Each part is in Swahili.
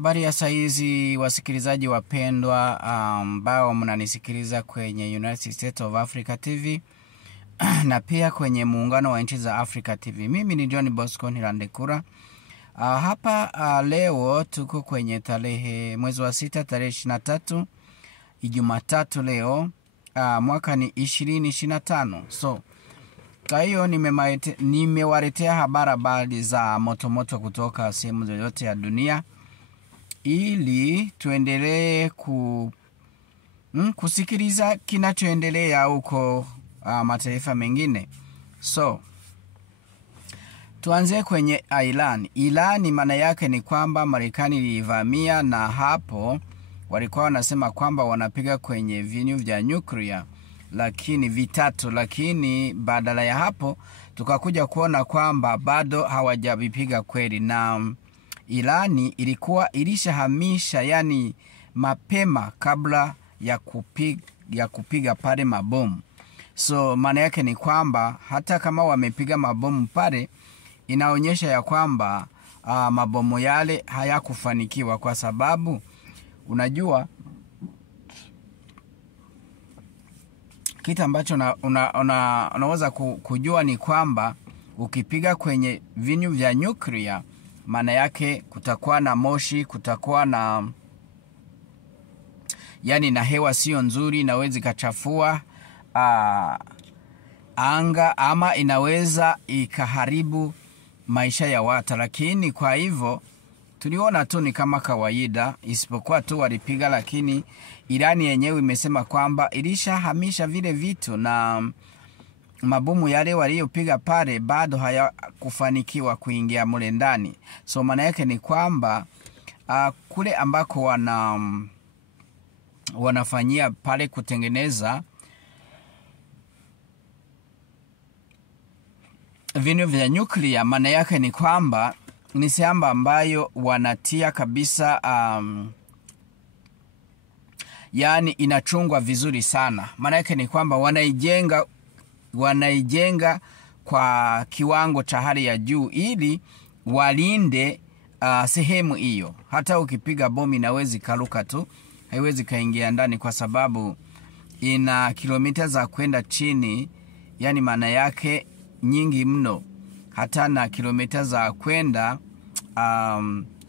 Habari ya saizi wasikilizaji wapendwa ambao mnanisikiliza kwenye United States of Africa TV na pia kwenye muungano wa nchi za Africa TV. Mimi ni John Bosco Nirandekura. Hapa leo tuko kwenye mwezi wa 6 tarehe 23 Jumatatu leo. Mwaka ni 2025. So kwa hiyo nimewaletea habari za motomoto kutoka sehemu zote ya dunia, ili tuendelee kusikiliza kinachoendelea huko mataifa mengine. So tuanze kwenye Iran. Iran maana yake ni kwamba Marekani ilivamia, na hapo walikuwa wanasema kwamba wanapiga kwenye vinu vya nyuklia vitatu, lakini badala ya hapo tukakuja kuona kwamba bado hawajavipiga kweli, na Irani ilikuwa ilishahamisha mapema kabla ya kupiga pale mabomu. So maana yake ni kwamba hata kama wamepiga mabomu pale, inaonyesha ya kwamba mabomu yale hayakufanikiwa, kwa sababu unajua kitu ambacho unaweza kujua ni kwamba ukipiga kwenye vinu vya nyuklia, maana yake kutakuwa na moshi, kutakuwa na na hewa sio nzuri, inaweza ikachafua anga, ama inaweza ikaharibu maisha ya watu. Lakini kwa hivyo tuliona tu ni kama kawaida, isipokuwa tu walipiga, lakini Irani yenyewe imesema kwamba ilishahamisha vile vitu, na mabomu yale waliopiga pale bado hayakufanikiwa kuingia mule ndani. So maana yake ni kwamba kule ambako wanafanyia pale kutengeneza vinu vya nyuklia, maana yake ni kwamba ni sehemu ambayo wanatia kabisa inachungwa vizuri sana. Maana yake ni kwamba wanaijenga kwa kiwango cha hali ya juu, ili walinde sehemu hiyo. Hata ukipiga bomu inawezi karuka tu, haiwezi kaingia ndani, kwa sababu ina kilomita za kwenda chini, maana yake nyingi mno, hata na kilomita za kwenda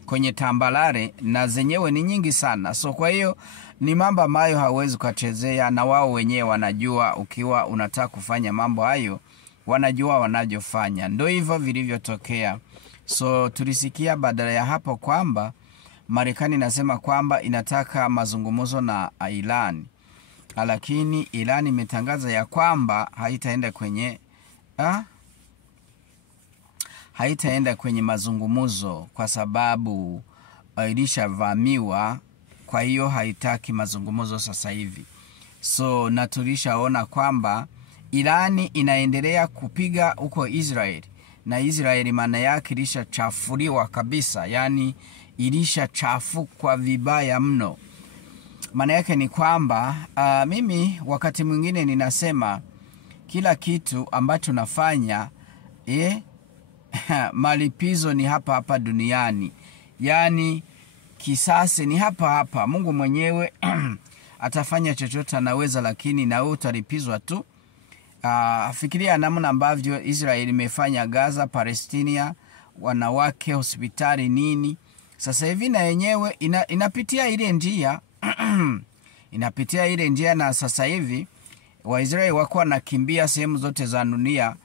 kwenye tambalare na zenyewe ni nyingi sana. So kwa hiyo ni mambo ambayo hawezi kuchezea, na wao wenyewe wanajua. Ukiwa unataka kufanya mambo hayo, wanajua wanajofanya. Ndio hivyo vilivyotokea. So tulisikia badala ya hapo kwamba Marekani inasema kwamba inataka mazungumzo na Iran, lakini Iran imetangaza ya kwamba haitaenda kwenye mazungumzo, kwa sababu ilishavamiwa. Kwa hiyo haitaki mazungumzo sasa hivi. So na tulishaona kwamba Irani inaendelea kupiga huko Israeli, na Israeli maana yake ilishachafuliwa kabisa, ilishachafukwa vibaya mno. Maana yake ni kwamba mimi wakati mwingine ninasema kila kitu ambacho nafanya malipizo ni hapa hapa duniani, kisasi ni hapa hapa. Mungu mwenyewe atafanya chochote anaweza, lakini na wewe utalipizwa tu. Fikiria namna ambavyo Israeli imefanya Gaza, Palestina, wanawake, hospitali, nini. Sasa hivi na yenyewe inapitia ile njia inapitia ile njia, na sasa hivi Waisraeli wako wanakimbia sehemu zote za dunia.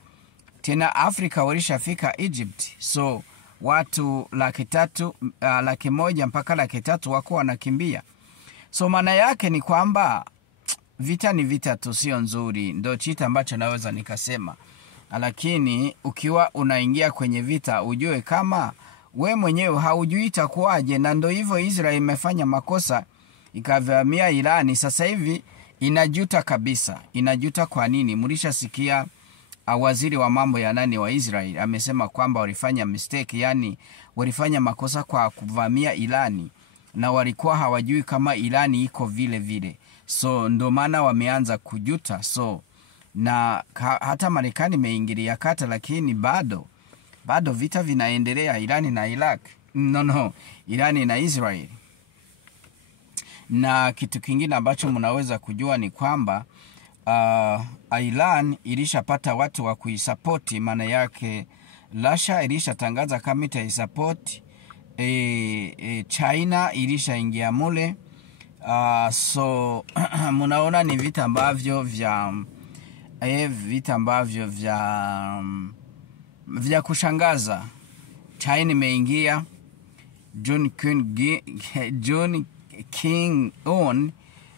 Tena Afrika walishafika Egypt. So watu 300,000, 100,000 mpaka 300,000 wako wanakimbia. So maana yake ni kwamba vita ni vita tu, sio nzuri. Ndio kitu ambacho naweza nikasema. Lakini ukiwa unaingia kwenye vita, ujue kama we mwenyewe haujui itakuwaje. Na ndio hivyo Israeli imefanya makosa, ikavamia Irani. Sasa hivi inajuta kabisa. Inajuta kwa nini? Mlishasikia waziri wa mambo ya ndani wa Israeli amesema kwamba walifanya mistake, walifanya makosa kwa kuvamia Irani, na walikuwa hawajui kama Irani iko vile vile. So ndo maana wameanza kujuta. So na hata Marekani imeingilia kati, lakini bado vita vinaendelea Irani na Iraq. Irani na Israeli. Na kitu kingine ambacho mnaweza kujua ni kwamba Iran ilishapata watu wa kuisapoti, maana yake Russia ilishatangaza kama itaisapoti, China ilishaingia mule. So mnaona ni vita ambavyo vya kushangaza. China imeingia, John King Un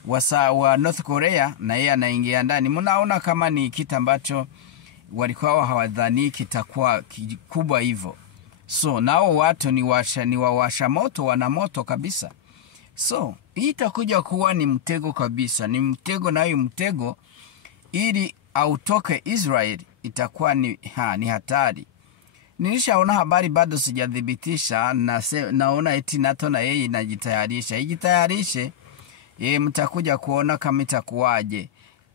wa North Korea na yeye anaingia ndani. Mnaona kama ni kitu ambacho walikuwa hawadhani kitakuwa kikubwa hivyo. So nao watu ni wawasha moto, wana moto kabisa. So hii itakuja kuwa ni mtego kabisa, ni mtego, na hiyo mtego ili autoke Israel itakuwa ni hatari. Nilishaona habari, bado sijadhibitisha, naona eti NATO na yeye inajitayarisha. Ijitayarishe, mtakuja kuona kama itakuwaje.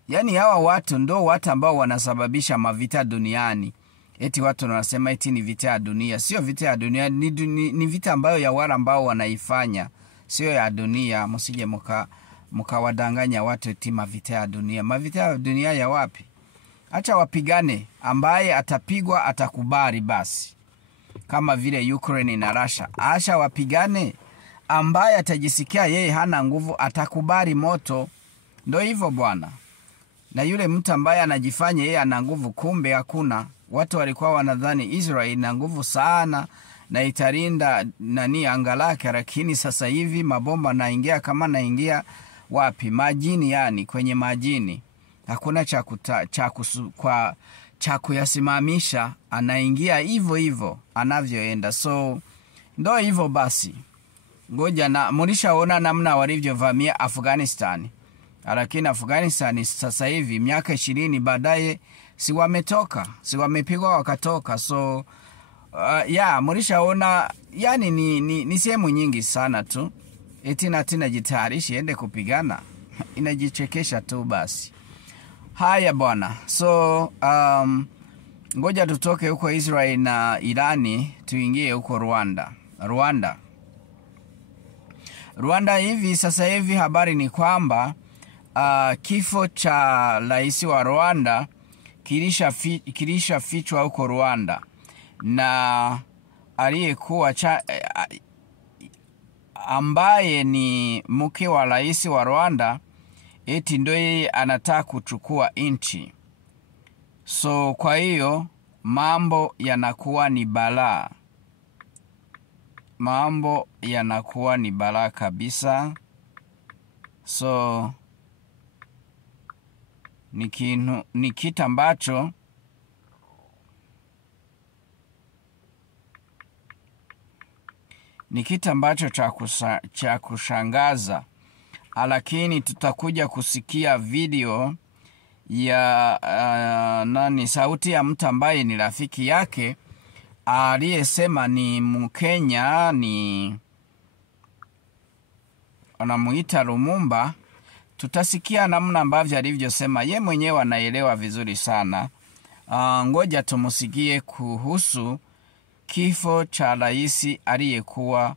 Yani hawa watu ndo watu ambao wanasababisha mavita duniani. Eti watu wanasema eti ni vita ya dunia. Sio vita ya dunia, ni vita ambayo ya wale ambao wanaifanya, sio ya dunia. Msije mkawadanganya watu eti mavita ya dunia. Mavita ya dunia ya wapi? Acha wapigane, ambaye atapigwa atakubali basi. Kama vile Ukraine na Russia. Acha wapigane, ambaye atajisikia yeye hana nguvu atakubali moto. Ndio hivyo bwana. Na yule mtu ambaye anajifanya yeye ana nguvu, kumbe hakuna. Watu walikuwa wanadhani Israel ina nguvu sana na italinda anga lake, lakini sasa hivi mabomba naingia kama naingia wapi? Majini, yani kwenye majini. Hakuna cha kuyasimamisha, anaingia hivyo anavyoenda. So ndo hivyo basi. Ngoja na mlishaona namna walivyovamia Afghanistan. Lakini Afghanistan sasa hivi miaka 20 baadaye si wamepigwa wakatoka. So mlishaona, yani ni sehemu nyingi sana tu. Eti natina jitayarishi ende kupigana. Inajichekesha tu basi. Haya bwana. So ngoja tutoke huko Israel na Irani tuingie huko Rwanda hivi sasa hivi habari ni kwamba kifo cha rais wa Rwanda kilishafichwa huko Rwanda, na aliyekuwa ambaye ni mke wa rais wa Rwanda eti ndio yeye anataka kuchukua nchi. So kwa hiyo mambo yanakuwa ni balaa kabisa. So ni kitu ambacho cha kushangaza. Lakini tutakuja kusikia video ya sauti ya mtu ambaye ni rafiki yake aliyesema, ni Mkenya, anamuita Lumumba. Tutasikia namna ambavyo alivyosema. Yeye mwenyewe anaelewa vizuri sana. Ngoja tumusikie kuhusu kifo cha rais aliyekuwa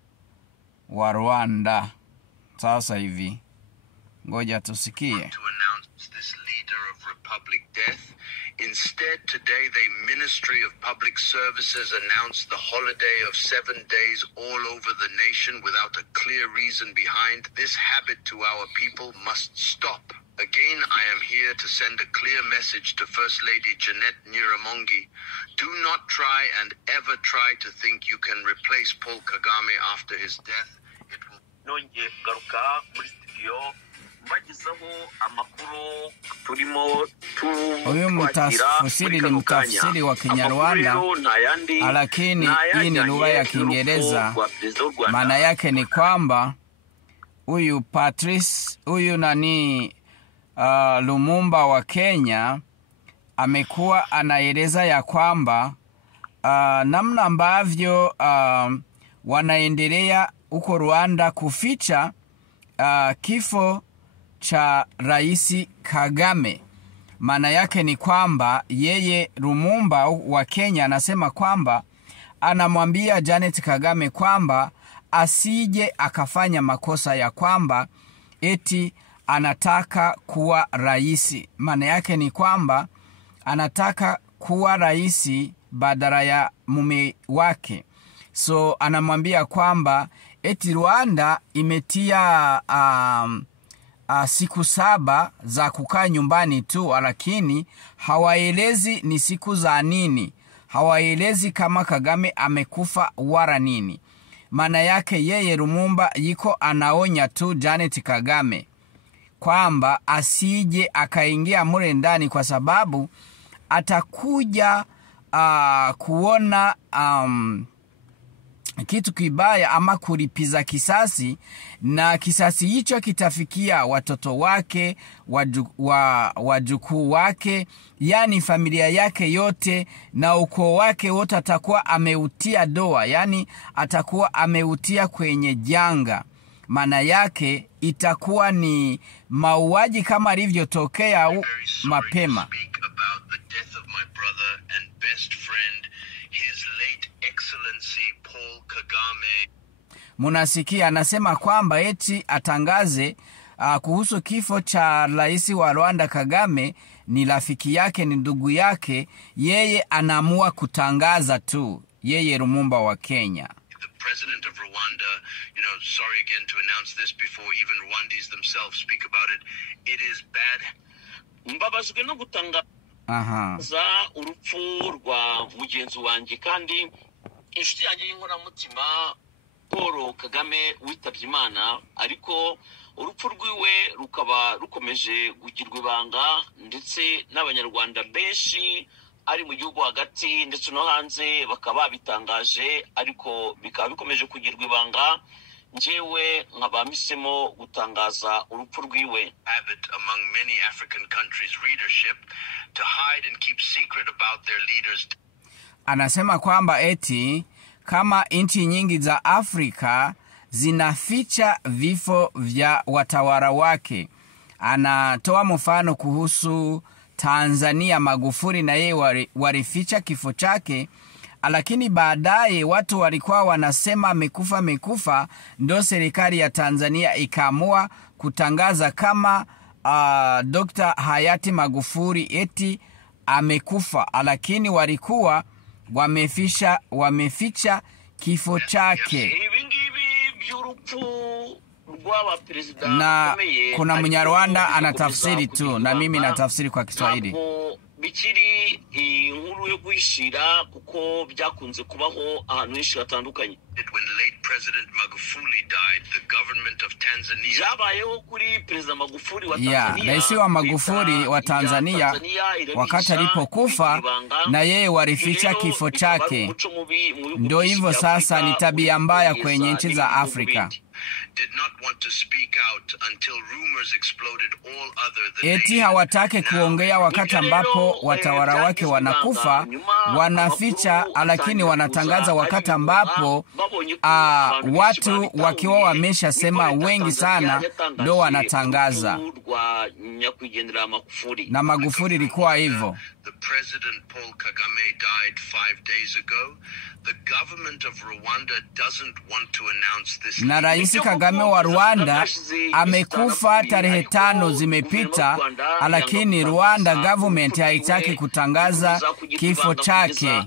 wa Rwanda. Sasa hivi ngoja tusikie. Instead, today, the Ministry of Public Services announced the holiday of 7 days all over the nation without a clear reason behind. This habit to our people must stop. Again, I am here to send a clear message to First Lady Jeanette Nyiramongi. Do not try and ever try to think you can replace Paul Kagame after his death. It will... Huyu mtafsiri ni mtafsiri wa Kinyarwanda, lakini hii ni lugha ya Kiingereza. Maana yake ni kwamba huyu Lumumba wa Kenya amekuwa anaeleza ya kwamba namna ambavyo wanaendelea huko Rwanda kuficha kifo cha rais Kagame. Maana yake ni kwamba yeye Lumumba wa Kenya anasema kwamba anamwambia Janet Kagame kwamba asije akafanya makosa ya kwamba eti anataka kuwa rais. Maana yake ni kwamba anataka kuwa rais badala ya mume wake. So anamwambia kwamba eti Rwanda imetia siku 7 za kukaa nyumbani tu, lakini hawaelezi ni siku za nini. Hawaelezi kama Kagame amekufa wala nini. Maana yake yeye Lumumba yiko anaonya tu Janet Kagame kwamba asije akaingia mure ndani, kwa sababu atakuja kuona kitu kibaya ama kulipiza kisasi, na kisasi hicho kitafikia watoto wake, wajukuu wake, yani familia yake yote na ukoo wake wote atakuwa ameutia doa, yani atakuwa ameutia kwenye janga. Maana yake itakuwa ni mauaji kama alivyotokea mapema. Munasikia anasema kwamba eti atangaze kuhusu kifo cha rais wa Rwanda Kagame, ni rafiki yake, ni ndugu yake. Yeye anaamua kutangaza tu, yeye Lumumba wa Kenya. President of Rwanda, sorry again to announce this before even Rwandese themselves speak about it. It is bad. Mbabazwe no gutangaza urupfu rwa mugenzi wanjye kandi inshuti yanjye y'ingora mutima Paul Kagame witabye Imana, ariko urupfu rwiwe rukaba rukomeje gugirwa ibanga, ndetse n'abanyarwanda benshi ari mu gihugu hagati ndetse no hanze bakaba bitangaje, ariko bikaba bikomeje kugirwa ibanga. Njewe nkabamisemo gutangaza urupfu rwiwe. Habit among many African countries leadership to hide and keep secret about their leaders. Anasema kwamba eti kama nchi nyingi za Afrika zinaficha vifo vya watawala wake. Anatoa mfano kuhusu Tanzania, Magufuli na yeye walificha kifo chake, lakini baadaye watu walikuwa wanasema amekufa, ndio serikali ya Tanzania ikaamua kutangaza kama Dr. Hayati Magufuli eti amekufa, lakini walikuwa wameficha kifo chake. Na kuna Mnyarwanda anatafsiri tu, na mimi natafsiri kwa Kiswahili. Bikiri inkuru yo guhishira kuko byakunze kubaho ahantu henshi hatandukanye. When late President Magufuli died, the government of Tanzania jabayeho kuri President Magufuli wa Tanzania. Rais wa Magufuli wa Tanzania wakati alipokufa na yeye walificha kifo chake. Ndio hivyo sasa, ni tabia mbaya kwenye nchi za Afrika. Did not want to speak out until rumors exploded all other than eti hawatake kuongea wakati ambapo watawala wake wanakufa, wanaficha, lakini wanatangaza wakati ambapo watu wakiwa wameshasema wengi sana ndio wanatangaza. Na Magufuli ilikuwa hivyo. The President Paul Kagame died 5 days ago. The government of Rwanda doesn't want to announce this. Na Rais Kagame wa Rwanda amekufa tarehe 5 zimepita, lakini Rwanda government haitaki kutangaza kifo chake.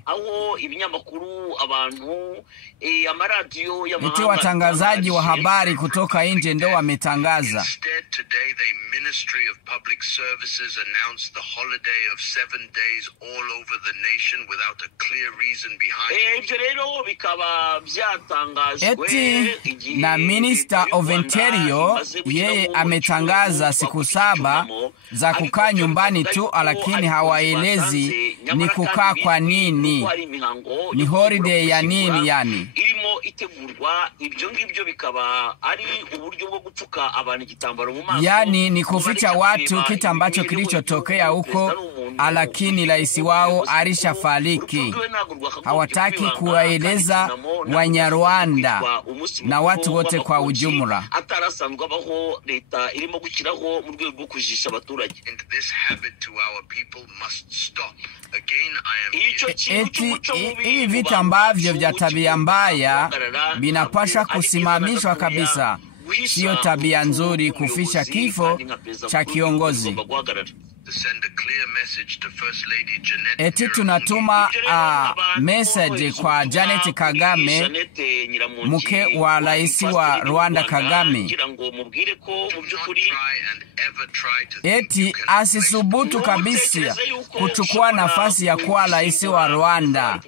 Eti watangazaji wa habari kutoka nje ndio wametangaza. Instead, today the Ministry of Public Services announced the holiday of 7 days all over the nation without a clear reason behind it. Eti na Minister of Interior yeye ametangaza siku 7 za kukaa nyumbani tu, lakini hawaelezi ni kukaa kwa nini, ni holiday ya nini yani. Irimo itegurwa ibyo ngibyo bikaba ari uburyo bwo gupfuka abantu igitambaro mu maso, yani ni kuficha watu kitu ambacho kilichotokea huko, lakini rais wao alishafariki. Hawataki kuwaeleza Wanyarwanda na watu wote kwa ujumla. Atarasanzwe abaho leta irimo gukiraho mu rwego rwo kujisha abaturage. This habit to our people must stop. Again, Hivi vitu ambavyo vya tabia mbaya vinapaswa kusimamishwa kabisa. Sio tabia nzuri kufisha kifo cha kiongozi. Tunatuma message kwa Janet Kagame, mke wa rais wa Rwanda Kagame, asisubutu kabisa kuchukua nafasi ya kuwa rais wa Rwanda.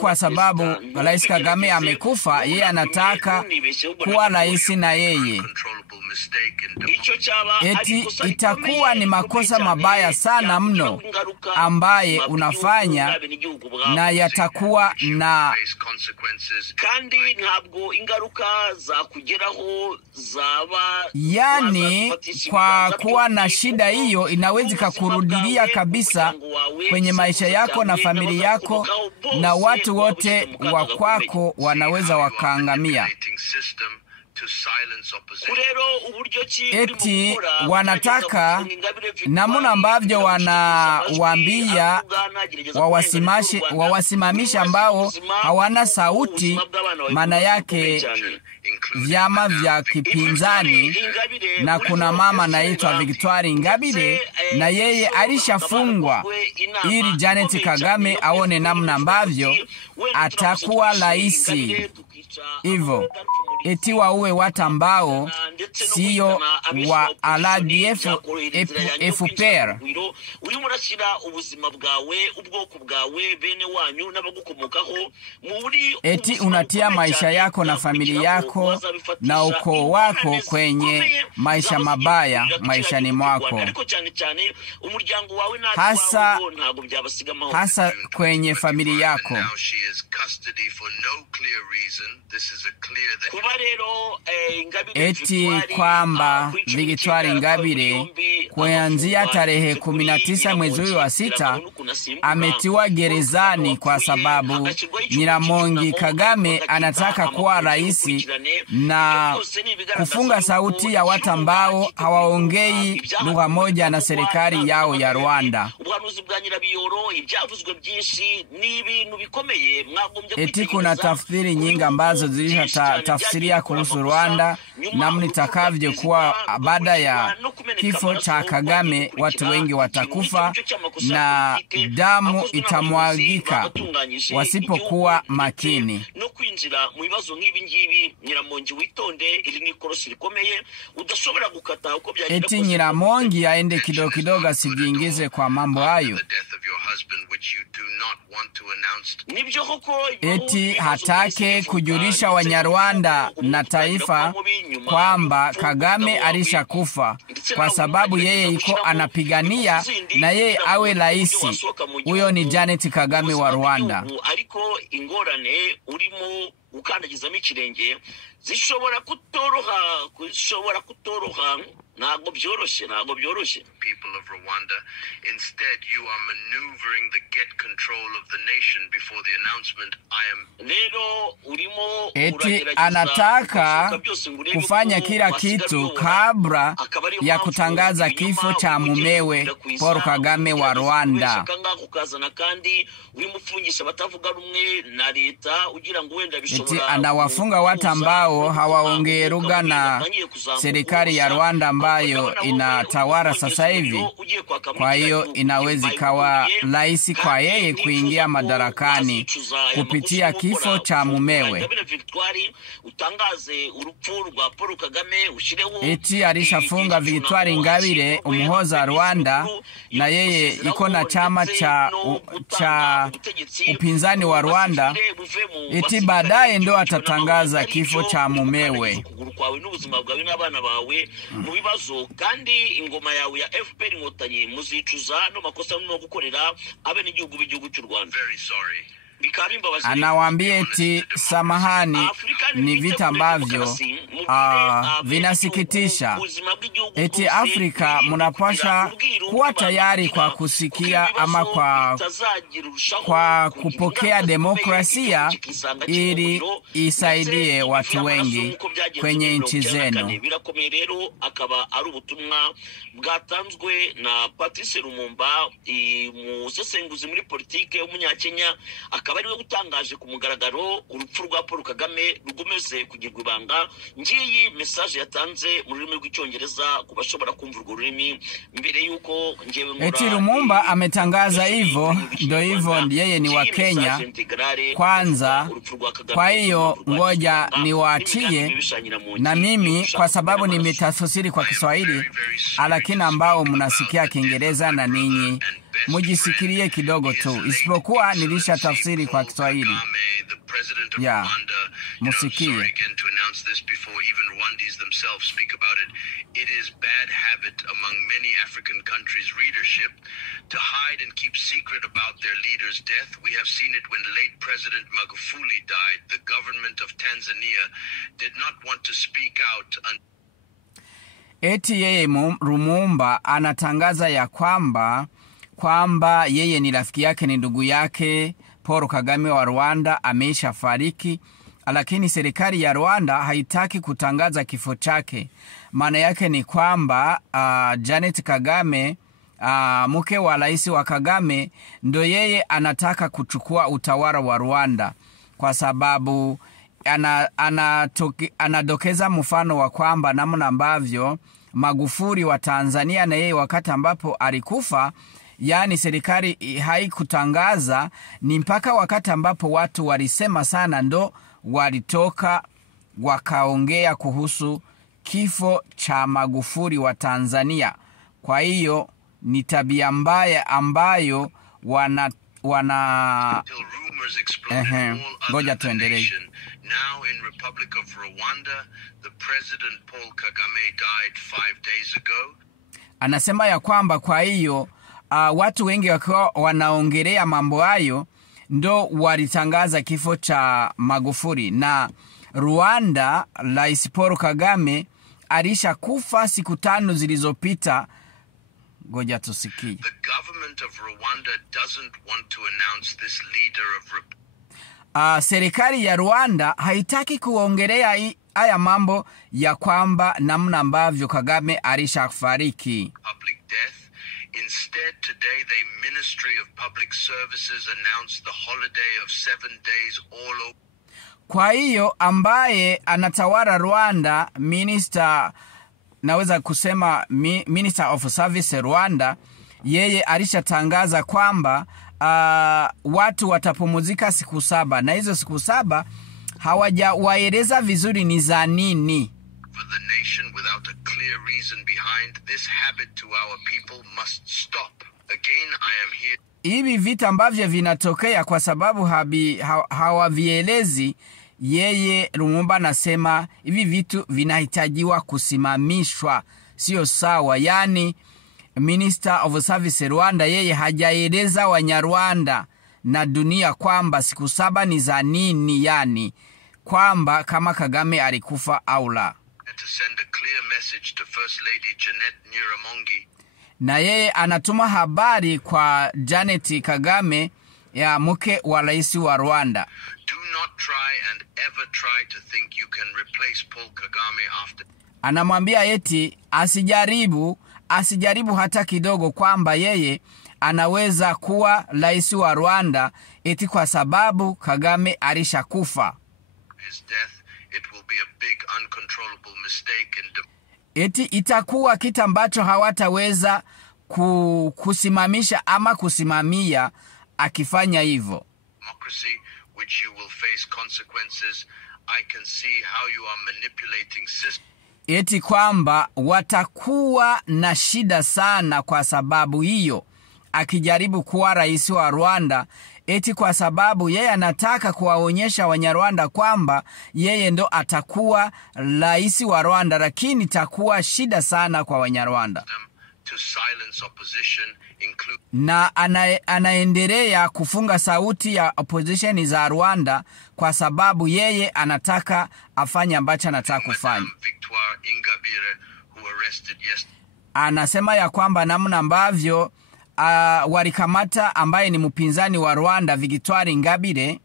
Kwa sababu rais Kagame amekufa, yeye anataka kuwa rais na yeye. Itakuwa ni makosa mabaya sana mno ambaye unafanya, na yatakuwa na kandi ntabwo ingaruka za kugeraho zaba, yani kwa kuwa na shida hiyo inaweza kukurudilia kabisa kwenye maisha yako na familia yako, na watu wote wa kwako wanaweza wakaangamia. Wanataka namna ambavyo wanawaambia wawasimamisha ambao hawana sauti, maana yake vyama vya kipinzani, na kuna mama naitwa Victoire Ingabire, na yeye alishafungwa ili Janet Kagame aone namna ambavyo atakuwa rais. Hivyo waue watu ambao sio wa RDF FPR. Urimo urashyira ubuzima bwawe, ubwoko bwawe, bene wanyu n'abagukomokaho muri unatia maisha yako na familia yako na ukoo wako kwenye maisha mabaya maishani mwako, hasa kwenye familia yako. Kwamba Victoire Ingabire kuanzia tarehe 19 mwezi wa 6 ametiwa gerezani kwa sababu Nyiramongi Kagame anataka kuwa rais na kufunga sauti ya watu ambao hawaongei lugha moja na serikali yao ya Rwanda. Kuna tafsiri nyingi ambazo zilishatafsiria kuhusu Rwanda, namna itakavyo kuwa baada ya kifo cha Kagame. Watu wengi watakufa na damu itamwagika wasipokuwa makini. No kwinjira mu bibazo nk'ibi ngibi, Nyiramongi witonde, ili ni korosi rikomeye udashobora gukata uko byagenda. Nyiramongi aende kidogo asijiingize kwa mambo hayo. Hatake kujulisha Wanyarwanda na taifa kwamba Kagame alishakufa, kwa sababu yeye iko anapigania na yeye awe rais. Huyo ni Janet Kagame wa Rwanda. Ariko ingorane urimo ukandagizamo ikirenge zishobora kutoroha ntabwo byoroshye. People of Rwanda, instead you are maneuvering the get control of the nation before the announcement. Anataka kufanya kila kitu kabla ya kutangaza kifo cha mumewe Paul Kagame wa Rwanda. Anawafunga watu ambao hawaongei lugha na serikali ya Rwanda ambayo inatawala sasa hivi. Kwa hiyo inaweza kawa rahisi kwa yeye kuingia madarakani kupitia kifo cha mumewe. Alishafunga Victoire Ingabire, umuhoza Rwanda, na yeye iko na chama cha upinzani wa Rwanda. Baadaye ndo atatangaza kifo cha mumewe. Kandi ingoma yawe ya FPR Inkotanyi muzicuza no makosa no gukorera abene igihugu b'igihugu cy'u Rwanda. Very sorry. anawaambia eti samahani, ni vita ambavyo vinasikitisha. Eti Afrika mnapaswa kuwa tayari kwa kusikia ama kwa kupokea demokrasia ili isaidie watu wengi kwenye nchi zenu. Birakomeye rero akaba ari ubutumwa bwatanzwe na Patrice Lumumba, umusesenguzi muri politike w'umunyakenya, akaba ari we gutangaje ku mugaragaro urupfu rwa Paul Kagame rugomeze kugirwa ibanga. Ngiyi message yatanze mu rurimi rw'icyongereza kubashobora kumva urwo rurimi mbere yuko ngewe nkora. Eti Lumumba ametangaza hivyo, ndio hivyo, yeye ni wa Kenya kwanza. Kwa hiyo ngoja niwaachie na mimi, kwa sababu nimetafsiri kwa Kiswahili, lakini ambao mnasikia Kiingereza na ninyi mujisikirie kidogo tu, isipokuwa nilisha tafsiri kwa Kiswahili. Yeah, musikie. It is bad habit among many African countries' leadership to hide and keep secret about their leader's death. We have seen it when late President Magufuli died. The government of Tanzania did not want to speak out. Eti yeye Lumumba anatangaza ya kwamba yeye ni rafiki yake, ni ndugu yake Paul Kagame wa Rwanda ameisha fariki, lakini serikali ya Rwanda haitaki kutangaza kifo chake. Maana yake ni kwamba Janet Kagame, mke wa rais wa Kagame, ndo yeye anataka kuchukua utawala wa Rwanda, kwa sababu anadokeza mfano wa kwamba namna ambavyo Magufuli wa Tanzania na yeye wakati ambapo alikufa, yani serikali haikutangaza, ni mpaka wakati ambapo watu walisema sana ndo walitoka wakaongea kuhusu kifo cha Magufuli wa Tanzania. Kwa hiyo ni tabia mbaya ambayo ngoja tuendelee. Now in Republic of Rwanda, the President Paul Kagame died 5 days ago. Anasema ya kwamba kwa hiyo watu wengi wakiwa wanaongelea mambo hayo ndo walitangaza kifo cha Magufuli. Na Rwanda, Rais Paul Kagame alisha kufa siku 5 zilizopita. Ngoja tusikie. The government of Rwanda doesn't want to announce this leader of serikali ya Rwanda haitaki kuongelea haya mambo ya kwamba namna ambavyo Kagame alishafariki. Public death. Instead, today the Ministry of Public Services announced the holiday of 7 days all over. Kwa hiyo ambaye anatawala Rwanda, naweza kusema Minister of Service Rwanda, yeye alishatangaza kwamba watu watapumzika siku 7, na hizo siku 7 hawajawaeleza vizuri ni za nini. For the nation without a clear reason behind this habit to our people must stop. Again, I am here. Hivi vita ambavyo vinatokea kwa sababu hawavielezi, yeye Lumumba nasema hivi vitu vinahitajiwa kusimamishwa, sio sawa. Yani Minister of Service Rwanda yeye hajaeleza Wanyarwanda na dunia kwamba siku 7 ni za nini, yani kwamba kama Kagame alikufa au la. To send a clear message to First Lady Janet Nyiramongi. Na yeye anatuma habari kwa Janet Kagame, ya mke wa rais wa Rwanda. Do not try and ever try to think you can replace Paul Kagame after. Anamwambia eti asijaribu hata kidogo kwamba yeye anaweza kuwa rais wa Rwanda eti kwa sababu Kagame alishakufa. His death, it will be a big uncontrollable mistake in eti itakuwa kitu ambacho hawataweza kusimamisha ama kusimamia akifanya hivyo. Democracy which you will face consequences. I can see how you are manipulating system. Eti kwamba watakuwa na shida sana kwa sababu hiyo akijaribu kuwa rais wa Rwanda, eti kwa sababu yeye anataka kuwaonyesha Wanyarwanda kwamba yeye ndo atakuwa rais wa Rwanda, lakini itakuwa shida sana kwa Wanyarwanda. to silence opposition, na anaendelea kufunga sauti ya opposition za Rwanda kwa sababu yeye anataka afanye ambacho anataka kufanya. Victoire Ingabire, who arrested yesterday. Anasema ya kwamba namna ambavyo walikamata ambaye ni mpinzani wa Rwanda Victoire Ingabire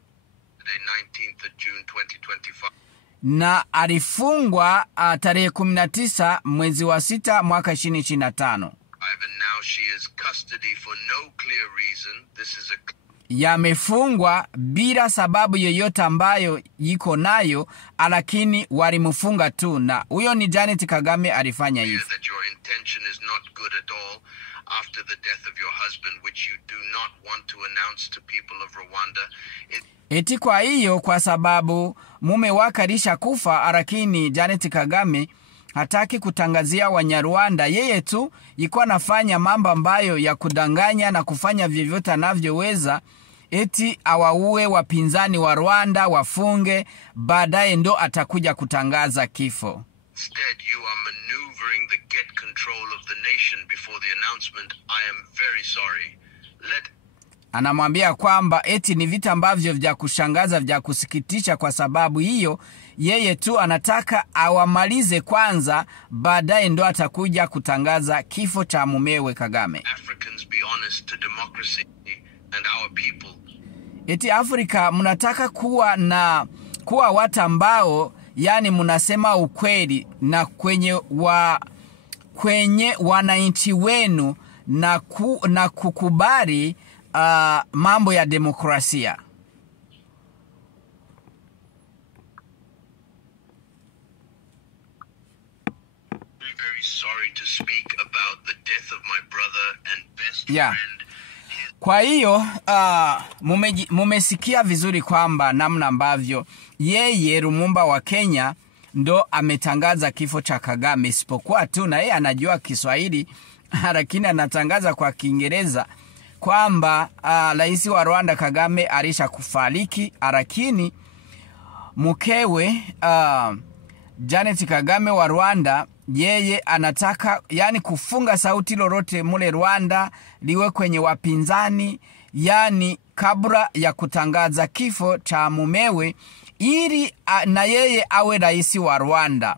19th June 2025. Na alifungwa tarehe 19 mwezi wa 6 mwaka 2025. Now she is custody for no clear reason. This is a yamefungwa bila sababu yoyote ambayo yiko nayo, lakini walimfunga tu, na huyo ni Janet Kagame alifanya hivyo. That your intention is not good at all after the death of your husband, which you do not want to announce to people of Rwanda. Eti kwa hiyo, kwa sababu mume wake alishakufa, lakini Janet Kagame hataki kutangazia Wanyarwanda. Yeye tu yiko nafanya mambo ambayo ya kudanganya na kufanya vyovyote anavyoweza eti awaue wapinzani wa Rwanda, wafunge, baadaye ndo atakuja kutangaza kifo. Instead, you are maneuvering the get control of the nation before the announcement. I am very sorry. Anamwambia kwamba eti ni vita ambavyo vya kushangaza, vya kusikitisha, kwa sababu hiyo yeye tu anataka awamalize kwanza, baadaye ndo atakuja kutangaza kifo cha mumewe Kagame. Africans be honest to democracy and our people. Eti Afrika mnataka kuwa watu ambao yani mnasema ukweli na kwenye wananchi wenu na kukubali mambo ya demokrasia. Very sorry to speak about the death of my brother and best friend. Kwa hiyo mumesikia vizuri kwamba namna ambavyo yeye Lumumba wa Kenya ndo ametangaza kifo cha Kagame, isipokuwa tu na yeye anajua Kiswahili lakini anatangaza kwa Kiingereza kwamba rais wa Rwanda Kagame alishakufariki, lakini mkewe Janet Kagame wa Rwanda yeye anataka yani kufunga sauti lolote mule Rwanda liwe kwenye wapinzani, yani kabla ya kutangaza kifo cha mumewe, ili na yeye awe rais wa Rwanda.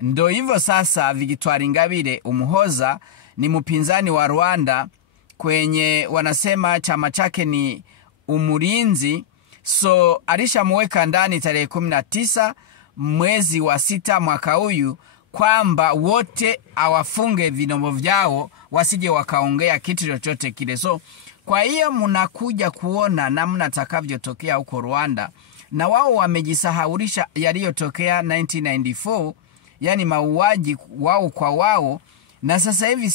Ndo hivyo sasa Victoire Ingabire Umuhoza ni mpinzani wa Rwanda kwenye wanasema chama chake ni Umurinzi, so alishamweka ndani tarehe 19 mwezi wa 6 mwaka huyu kwamba wote awafunge vinombo vyao wasije wakaongea kitu chochote kile. So kwa hiyo mnakuja kuona namna takavyotokea huko Rwanda, na wao wamejisahaulisha yaliyotokea 1994, yani mauaji wao kwa wao, na sasa hivi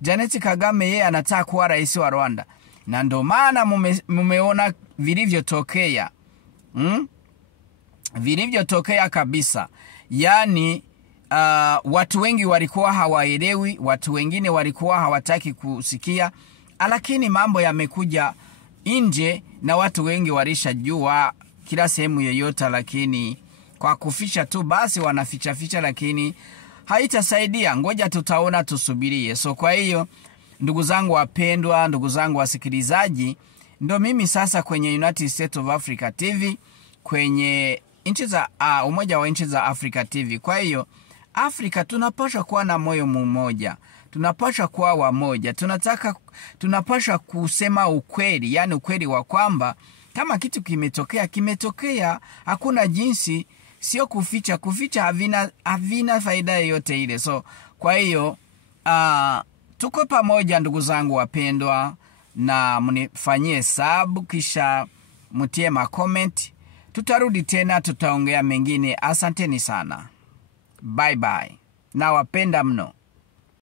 Janet Kagame yeye anataka kuwa rais wa Rwanda, na ndo maana mumeona vilivyotokea. Vilivyotokea kabisa. Yani watu wengi walikuwa hawaelewi, watu wengine walikuwa hawataki kusikia, lakini mambo yamekuja nje na watu wengi walishajua kila sehemu yoyote, lakini kwa kuficha tu basi wanaficha, lakini haitasaidia. Ngoja tutaona, tusubirie. So kwa hiyo ndugu zangu wapendwa, ndugu zangu wasikilizaji, ndo mimi sasa kwenye United States of Africa TV, kwenye nchi za Umoja wa Nchi za Afrika TV. Kwa hiyo Afrika tunapaswa kuwa na moyo mmoja, tunapaswa kuwa wamoja, tunapaswa kusema ukweli, yani ukweli wa kwamba kama kitu kimetokea, hakuna jinsi, sio kuficha havina faida yoyote ile. So kwa hiyo tuko pamoja ndugu zangu wapendwa, na mnifanyie sub kisha mtie comment. Tutarudi tena, tutaongea mengine. Asanteni sana. Bye bye. Na wapenda mno.